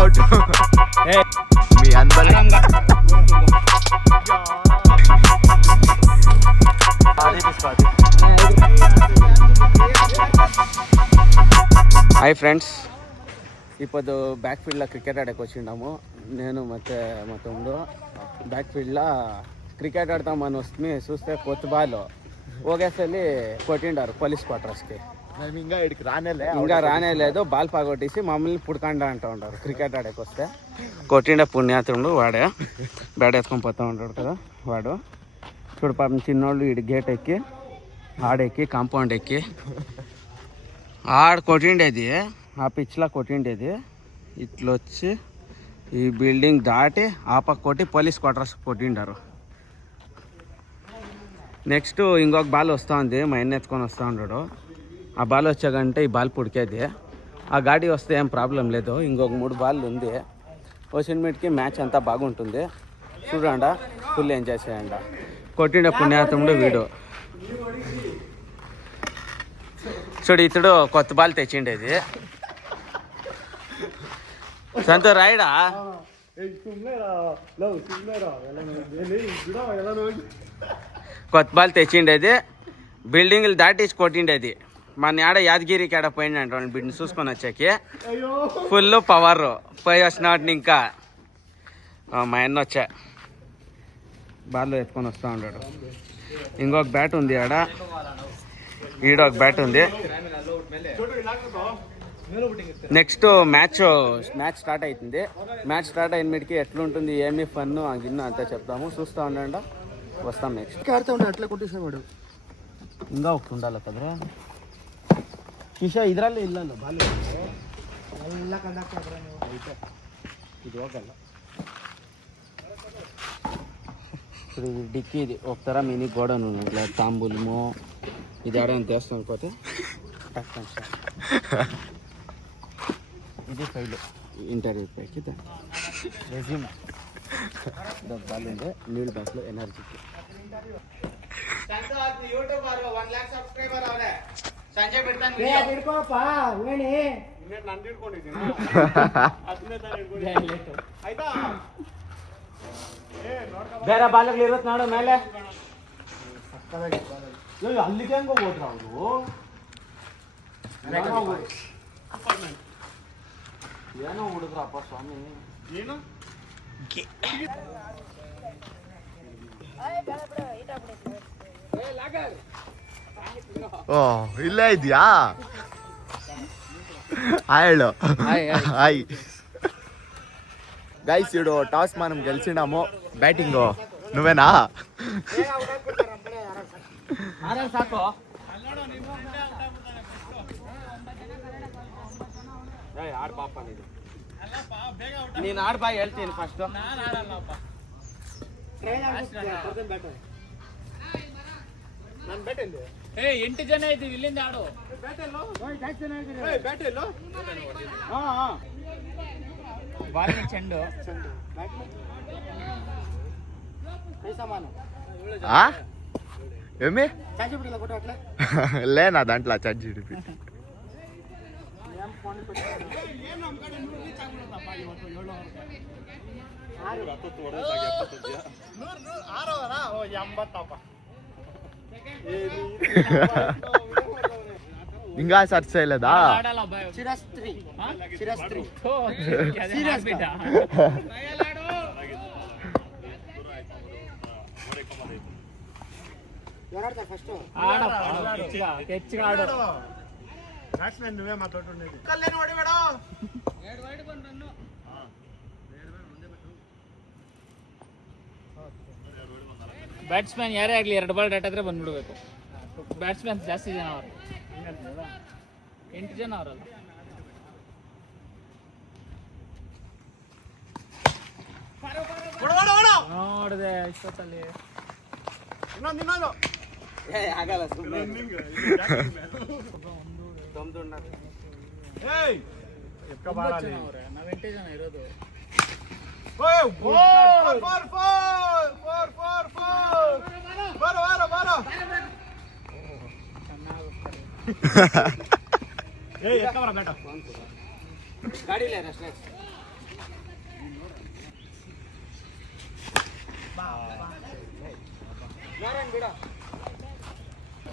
అవుట్ మీ అందరి hi friends, ఇప్పుడు ಬ್ಯಾಕ್ ಫೀಲ್ಡ್ಲ ಕ್ರಿಕೆಟ್ ಆಡಕ್ಕೆ వచ్చిండాము. నేను ಮತ್ತೆ తమ్ముడు బ్యాక్ ఫీల్డ్లో క్రికెట్ ఆడతామని వస్తుంది. చూస్తే కొత్త బాల్ ఒకేసారి కొట్టిండారు పోలీస్ క్వార్టర్స్కి. ఇంకా రానేలేదు. బాల్ పగొట్టేసి మమ్మల్ని పుడకండా అంటూ ఉంటారు. క్రికెట్ ఆడಕ್ಕೆ వస్తే కొట్టిండే పుణ్యాతుడు వాడే బ్యాట్ ఎత్తుకొని పోతూ ఉంటాడు కదా వాడు. చూడు పాపం చిన్నోళ్ళు ఇటు గేట్ ఎక్కి ఆడెక్కి కాంపౌండ్ ఎక్కి ఆడ కొట్టిండేది, ఆ పిచ్లా కొట్టిండేది. ఇట్లొచ్చి ఈ బిల్డింగ్ దాటి ఆ పక్క కొట్టి పోలీస్ క్వార్టర్స్ కొట్టిండారు. నెక్స్ట్ ఇంకొక బాల్ వస్తూ ఉంది, మా ఆయన ఎత్తుకొని వస్తూ ఉన్నాడు. ఆ బాల్ వచ్చాకంటే ఈ బాల్ పుడికేది. ఆ గాడి వస్తే ఏం ప్రాబ్లం లేదు. ఇంకొక 3 బాల్ ఉంది. వచ్చిన మీటికి మ్యాచ్ అంతా బాగుంటుంది. చూడండి, ఫుల్ ఎంజాయ్ చేయండి. కొట్టిండే పుణ్యాతముడు వీడు. చూడు, ఇతడు కొత్త బాల్ తెచ్చిండేది. సంతో రాయడా కొత్త బాల్ తెచ్చిండేది. బిల్డింగ్లు దాటించి కొట్టిండేది. మన ఆడ యాదగిరి కాడ పోయిండంట బిడ్ని చూసుకొని వచ్చాకి. ఫుల్ పవర్ పోయి వచ్చినాడు. ఇంకా మా అన్న వచ్చా బాల్ ఎత్తుకొని వస్తూ ఉన్నాడు. ఇంకొక బ్యాట్ ఉంది ఆడ, ఈడ ఒక బ్యాట్ ఉంది. నెక్స్ట్ మ్యాచ్ స్టార్ట్ అవుతుంది. మ్యాచ్ స్టార్ట్ అయిన మీడికి ఎట్లుంటుంది, ఏమి ఫన్ గిన్నె అంతా చెప్తాము. చూస్తూ ఉండండి, వస్తాం. నెక్స్ట్ ఆడుతూ ఉంటాడు, అట్లా కొట్టేసేవాడు. ఇంకా ఒకటి ఉండాలి కదరా కిషా. ఇద్దరాళ్ళు ఇల్లాలి బాగా ఇది ఒకಲ್ಲ. ఇప్పుడు ఇది డిక్కీ, ఇది ఒక తర మినీ గోడను ఇట్లా తాంబూలము ఇది ఆడని తెస్తాం పోతే. ఇది ఫైల్ ఇంటర్వ్యూ పైకి రెజ్యూమ్ బాగుంది. నీళ్ళు బ్యాగ్లో ఎనర్జీకి ಬೇರೆ ಬಾಲಗಳು ಇರತ್ ನೋಡು ಮೇಲೆ. ಅಲ್ಲಿಗೆ ಹೆಂಗ ಹೋದ್ರ ಅವರು? ಏನೋ ಹುಡುಗ್ರಪ್ಪ ಸ್ವಾಮಿ. ಏನು ಓ ಇಲ್ಲೇ ಇದೆಯಾ? ಹೇಳು. హాయ్ గైస్, ఇప్పుడు టాస్ మనం గెలిచినాము. బ్యాటింగ్ నువ్వేనా? ಸಾಕು ಆಡ್ ಪಾಪ ನೀನು ಆಡ್ ಬಾ, ಹೇಳ್ತೀನಿ ಫಸ್ಟ್. ಏ 8 ಜನ ಇದ್ದೀವಿ, ಇಲ್ಲಿಂದ ಆಡು. ಬಾಲ್ ಚೆಂಡು ఏమి లేనా దాంట్లో చార్జ్ జీడిపి. ఇంకా సర్చ్ చేయలేదా? నువ్వే మాట్లాడు. ಬ್ಯಾಟ್ಸ್ಮನ್ ಯಾರೇ ಆಗಲಿ 2 ಬಾಲ್ ಡಾಟಾದ್ರೆ ಬಂದ್ಬಿಡ್ಬೇಕು. ಬ್ಯಾಟ್ಸ್ಮನ್ ಜಾಸ್ತಿ ಜನ ಅವರು, 8 ಜನ ಅವರಲ್ಲ. ನೋಡಿದೆ ಇಷ್ಟೊತ್ತಲ್ಲಿ ಆಗಲ್ಲ ನಾವು 8 ಜನ ಇರೋದು. ಗಾಡಿ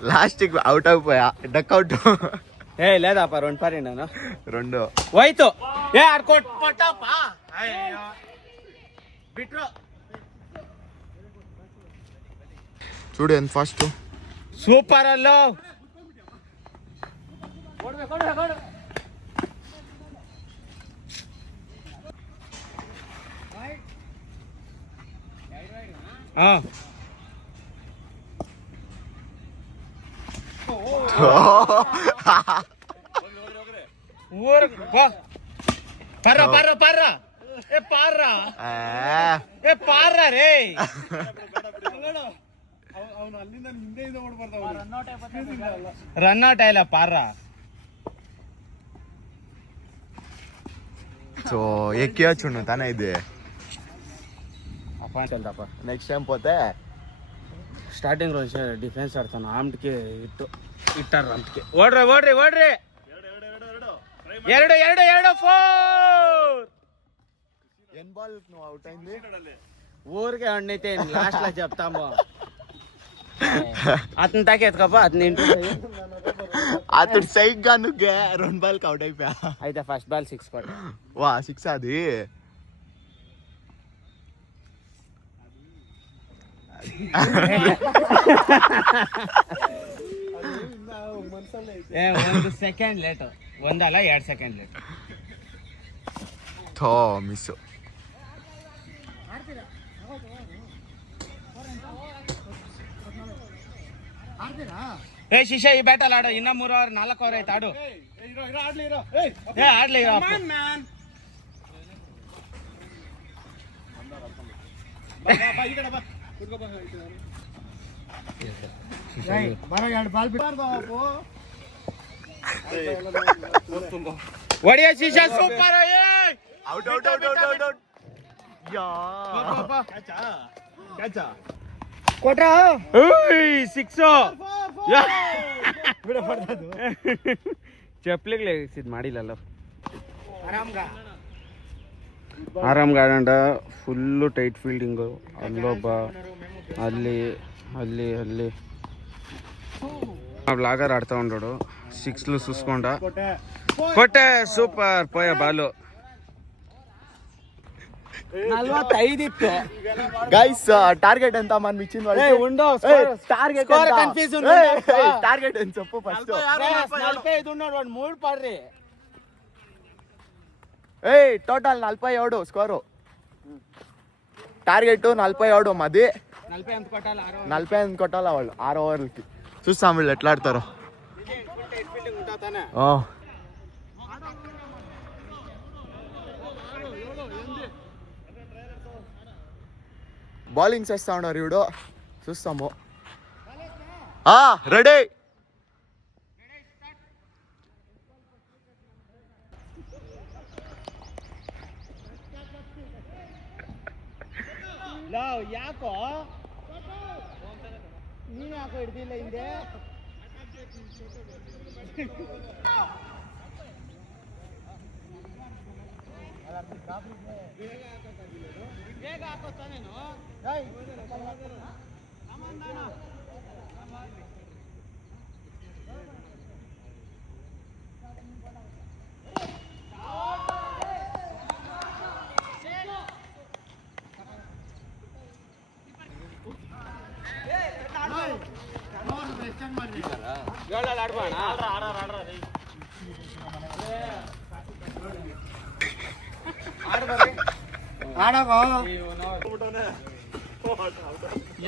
లాస్ట్కి అవుట్ అయిపోయా, డక్ అవుట్. ఏ లేదాప 2 పారి నేను 2 ಹೋಯ್ತು. ಏ ಆಡ್ಕೊಟ್ ಕೊಟ್ಟಪ್ಪ. ಅಯ್ಯೋ ಬಿಟ್ರು. చూడు ఎంత ఫాస్ట్. ಸೂಪರ್ ಅಲ್ಲೋ. ಪರ್ರ ಪರ್ರ ಪರ್ರ ಏ ಪಾರ್ರ ಏ ಪಾರ್ರ ರೇ. ರನ್ ಔಟ್ ಆಯ್ಲ ಪಾರ್ರ. సో ఎక్కియొచ్చు ತಾನೇ ఇది. ಅಪ್ಪ నెక్స్ట్ టైం పోతే ಸ್ಟಾರ್ಟಿಂಗ್ రోజు ಡಿಫೆನ್ಸ್ ಆಡ್ತಾನೆ. ಆಮ್ಟಿಗೆ ಇಟ್ಟಾರ ಆಮ್ಟಿಗೆ. ಓಡ್ರಿ ಓಡ್ರಿ ಓಡ್ರಿ. 2 4. ఎన్ బాల్ నువ్వు అవుట్ అయింది. ఊరికే అన్నైతే లాస్ట్ లో చెప్తాము. అతను తాకి ఎత్తుకప్ప అతను ఇంటి అతడు సైగ్గా నువ్వు 2 బాల్కి అవుట్ అయిపోయా. అయితే ఫస్ట్ బాల్ 6 పడ. వా 6 అది. ಒಂದು ಸೆಕೆಂಡ್ ಲೇಟ್. 1 ಅಲ್ಲ 2 ಸೆಕೆಂಡ್ ಲೇಟ್. ಥೋ ಮಿಸ್. ಏ ಶಿಷ್ಯ ಈ ಬ್ಯಾಟಲ್ ಆಡು. ಇನ್ನ 3 ಓವರ್ 4 ಓವರ್ ಐತೆ ಆಡು. ಏ ಆಡ್ಲಿ ಒಡಿಯ ಶಿಷ್ಯ super. Out out out out out. యా ಕ್ಯಾಚ್ ಕೊಟ್ರಾ 6. ಚಪ್ಲಿಗೆ ಲೇಸಿದ್ ಮಾಡಿಲ್ಲಲ್ಲ. ಆರಾಮ್గా ಆಡಂಡ. Full tight fielding. ಅಲ್ಲೊಬ್ಬ ಅಲ್ಲಿ ಅಲ್ಲಿ ಅಲ್ಲಿ బ్లాగర్ ఆడుతూ ఉంటాడు. 6లు చూసుకోండా కొట్టే. సూపర్ పోయా బాలు. 45 ఇತ್ತು. గైస్ టార్గెట్ ఎంత మనం ఇచ్చింది వాళ్ళకి? టార్గెట్ టార్గెట్ ఎంత చెప్పు ఫస్ట్. 45 ఉన్నాడు వాడు. 3 పడ్రి. టోటల్ 47 స్కోరు. టార్గెట్ 47 మాది. 45 కొట్టాలి వాళ్ళు 6 ఓవర్లకి. చూస్తాం వీళ్ళు ఎట్లా ఆడతారో. బౌలింగ్ చేస్తా ఉన్నారు వీడు. చూస్తాము. రెడీ. ಯಾಕೋ ನೀನು ಯಾಕೋ ಹಿಡ್ದಿಲ್ಲ ಹಿಂದೆ? ಬೇಗ ಹಾಕೋ ತಾನೇನು.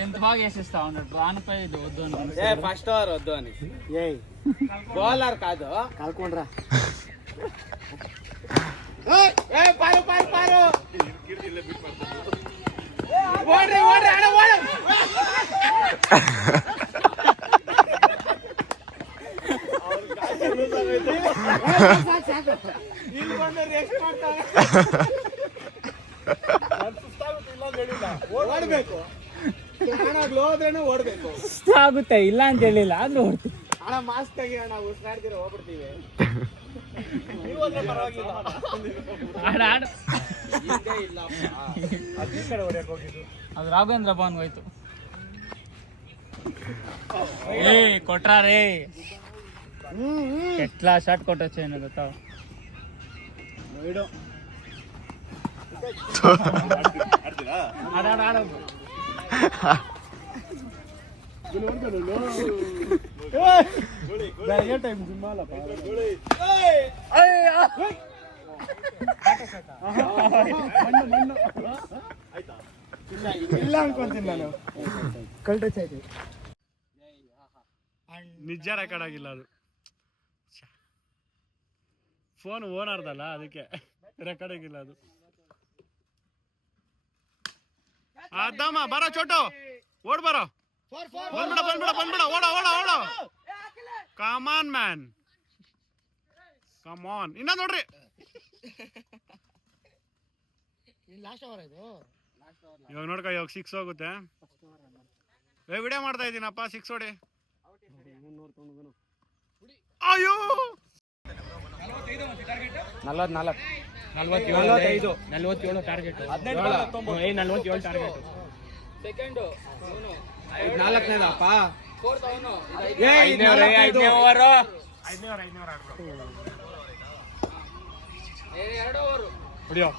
ఎంత బాగా వేసేస్తా ఉన్నాడు. రానుపై వద్దు అని. ఫస్ట్ ఓవర్ వద్దు అని. బౌలర్ కాదు కలుకుండ్రా. పారు పారు పారు. ఓడ్రి ఓడ్రి ఆడ ఓడ. ಇಲ್ಲಿ ಬಂದು ರೆಸ್ಟ್ ಮಾಡ್ತಾರೆ. ಓಡಬೇಕು. ಓಡಬೇಕು ಆಗುತ್ತೆ. ಇಲ್ಲ ಅಂತ ಹೇಳಿಲ್ಲ ಆದ್ರೂ ಓಡ್ತೀವಿ. ಹಣ ಮಾಸ್ಕ್ ತೆಗಿ ಅಣ್ಣ. ಉಸಿರಾಡ್ತೀರ ಹೋಗ್ಬಿಡ್ತೀವಿ. ಪರವಾಗಿಲ್ಲ. ಅದು ರಾಘವೇಂದ್ರ ಭವನ್ ಹೋಯ್ತು. ಏ ಕೊಟ್ರಾ ರೇ ಎಟ್ಲಾ ಶಾರ್ಟ್ ಕೊಟ್ಟಚ್ಚ ಏನು ಗೊತ್ತಾ? ಇಲ್ಲ ಅನ್ಕೊಂತೀನಿ ನಾನು. ಕಳ್ಟಚ್ ಆಯ್ತು. ನಿಜ ರೆಕಾರ್ಡ್ ಆಗಿಲ್ಲ ಅದು. ಫೋನ್ ಓನರ್ದಲ್ಲ, ಅದಕ್ಕೆ ರೆಕಾರ್ಡ್ ಆಗಿಲ್ಲ ಅದು. ಅದಮ್ಮ ಬರೋ ಚೋಟು, ಓಡ್ ಬರೋ, ಬಂದ್ಬಿಡ ಓಡ. ಕಮಾನ್ ಮ್ಯಾನ್, ಕಮಾನ್. ಇನ್ನ ನೋಡ್ರಿ, ಇವಾಗ ನೋಡ್ಕ, ಇವಾಗ 6 ಹೋಗುತ್ತೆ. ವಿಡಿಯೋ ಮಾಡ್ತಾ ಇದ್ದೀನಪ್ಪ, 6 ಹೊಡಿ. ಅಯ್ಯೋ 47 ಟಾರ್ಗೆಟ್. 47 ಟಾರ್ಗೆಟ್. ಸೆಕೆಂಡ್ ನಾಲ್ಕನೇದಪ್ಪ. 5ನೇ ಓವರ್. 2 ಓವರ್ ಹೊಡಿಯೋ.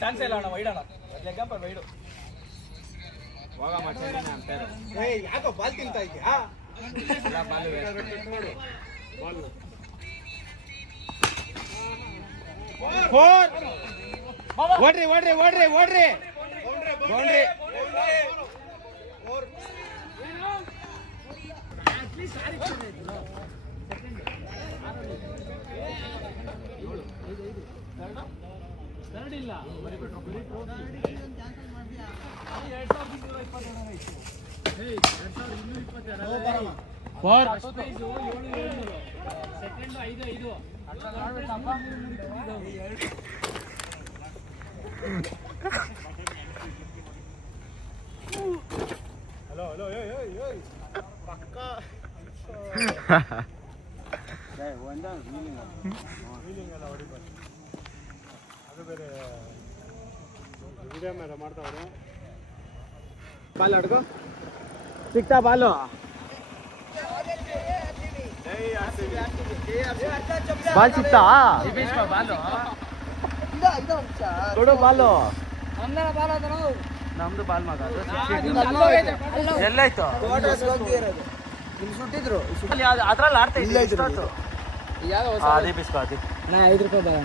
ಚಾನ್ಸ್ ಇಲ್ಲ ಅಣ್ಣ, ವೈಡ್ ಅಣ್ಣ. ಯಾಕೋ ಬಾಲ್ ತಿಂತಾ ಇದ್ಯಾ? ಓಡ್ರಿ ಬೌಂಡ್ರಿ. ಬಾಲ್ ಹೊಡ್ಕೊ, ಸಿಕ್ತಾ ಬಾಲು? ಬಾಲ್ ಸಿಕ್ತಾ? ಕೊಡು ಬಾಲು. ನಮ್ದು ಬಾಲ್ ಮಗ ಎಲ್ಲಾಯ್ತು? ಅದ್ರಲ್ಲಿ ಆಡ್ತಾ ಇತ್ತು. ಅದೇ ಬಿಸ್ಕೊ ಅದೇ. 5 ರೂಪಾಯಿ ಬಾಲ್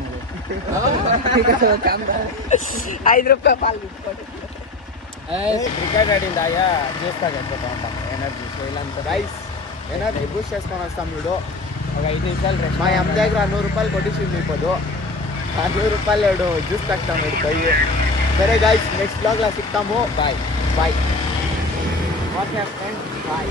5 ರೂಪಾಯಿ ಬಾಲ್ క్రికెట్ ఆడింది ఆయా చూస్తా చెప్తా ఉంటాము ఎనర్జీ ఇలాంటి రైస్ ఎనర్జీ బూస్ట్ చేసుకొని వస్తాం వీడు. ఒక 5 నిమిషాలు రెస్ట్. మా అమ్మ దగ్గర 100 రూపాయలు కొట్టించింది. ఇప్పుడు 100 రూపాయలు జ్యూస్ తాగుతాం వీడు పోయి. సరే గైస్, నెక్స్ట్ బ్లాగ్లో సిక్తాము. Bye okay friends, bye.